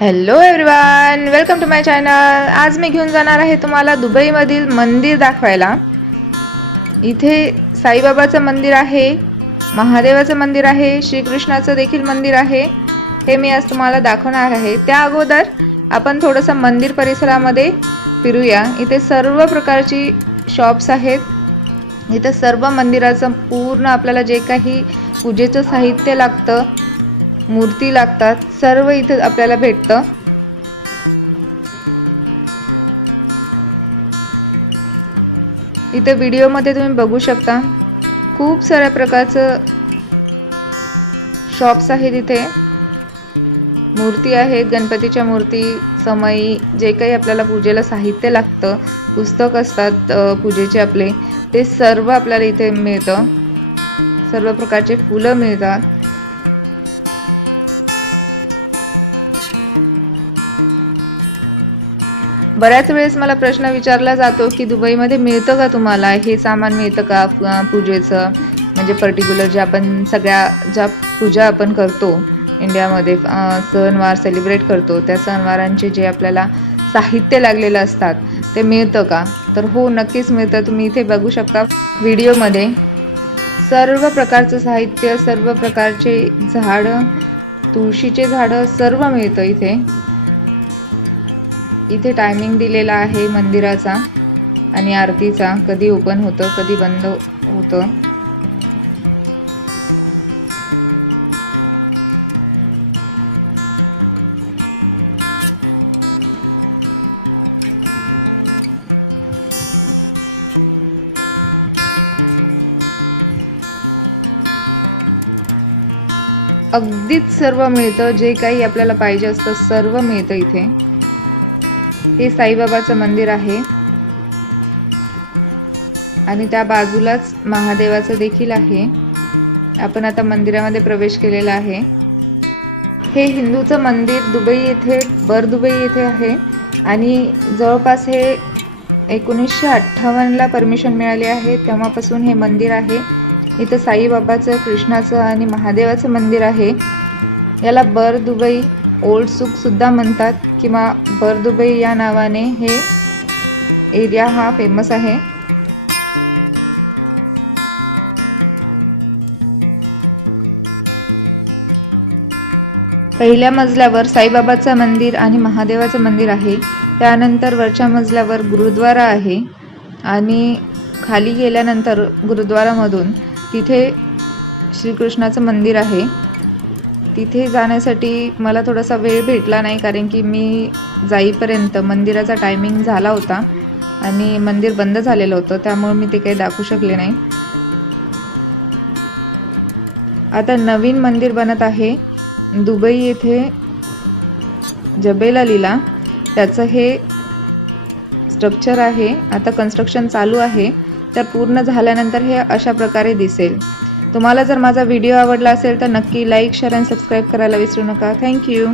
Hello everyone welcome to my channel आज मी घेऊन जाणार आहे तुम्हाला दुबईमधील मंदिर दाखवायला. इथे साईबाबाचं मंदिर आहे महादेवाचं मंदिर आहे श्रीकृष्णाचं देखील मंदिर आहे. हे मी आज तुम्हाला दाखवणार आहे. त्या अगोदर आपण थोडंसं मंदिर परिसरामध्ये फिरूया. इथे सर्व प्रकारची शॉप्स आहेत. इथं सर्व मंदिराचं पूर्ण आपल्याला जे काही पूजेचं साहित्य लागतं मूर्ती लागतात. सर्व इथं आपल्याला भेटतं. इथे व्हिडिओमध्ये तुम्ही बघू शकता. खूप साऱ्या प्रकारचं शॉप्स आहेत इथे. मूर्ती आहेत गणपतीच्या मूर्ती समयी जे काही आपल्याला पूजेला साहित्य लागतं पुस्तक असतात पूजेचे आपले. ते सर्व आपल्याला इथे मिळतं. सर्व प्रकारचे फुलं मिळतात. बऱ्याच वेळेस मला प्रश्न विचारला जातो की दुबईमध्ये मिळतं का तुम्हाला? हे सामान मिळतं का पूजेचं? म्हणजे पर्टिक्युलर जे आपण सगळ्या ज्या पूजा आपण करतो इंडियामध्ये सणवार सेलिब्रेट करतो त्या सणवारांचे जे आपल्याला साहित्य लागलेलं असतात ते मिळतं का? तर हो नक्कीच मिळतं. तुम्ही इथे बघू शकता व्हिडिओमध्ये. सर्व प्रकारचं साहित्य सर्व प्रकारचे झाडं तुळशीचे झाडं सर्व मिळतं इथे. इथे टायमिंग दिलेला आहे मंदिराचा आणि आरतीचा. कधी ओपन होतं कधी बंद होतं. अगदीच सर्व मिळतं. जे काही आपल्याला पाहिजे असतं सर्व मिळतं इथे. हे साईबाबाचं मंदिर आहे. आणि त्या बाजूलाच महादेवाचं देखील आहे. आपण आता मंदिरामध्ये प्रवेश केलेला आहे. हे हिंदूचं मंदिर दुबई येथे बर दुबई येथे आहे. आणि जवळपास हे एकोणीसशे अठ्ठावन्नला परमिशन मिळाली आहे. तेव्हापासून हे मंदिर आहे. इथं साईबाबाचं कृष्णाचं आणि महादेवाचं मंदिर आहे. याला बर दुबई ओल्ड सुद्धा म्हणतात किंवा बरदुबई या नावाने हे एरिया हा फेमस आहे. पहिल्या मजल्यावर साईबाबाचं मंदिर आणि महादेवाचं मंदिर आहे. त्यानंतर वरच्या मजल्यावर गुरुद्वारा आहे आणि खाली गेल्यानंतर गुरुद्वारामधून तिथे श्रीकृष्णाचं मंदिर आहे. तिथे जाण्यासाठी मला थोडासा वेळ भेटला नाही कारण की मी जाईपर्यंत मंदिराचा टायमिंग झाला होता आणि मंदिर बंद झालेलं होतं त्यामुळे मी ते काही दाखवू शकले नाही. आता नवीन मंदिर बनत आहे दुबई येथे जबेला लिला त्याचं हे स्ट्रक्चर आहे आता कन्स्ट्रक्शन चालू आहे तर पूर्ण झाल्यानंतर हे अशा प्रकारे दिसेल. तुम्हाला जर माझा व्हिडिओ आवडला असेल तर नक्की लाईक शेअर आणि सबस्क्राईब करायला विसरू नका. थँक्यू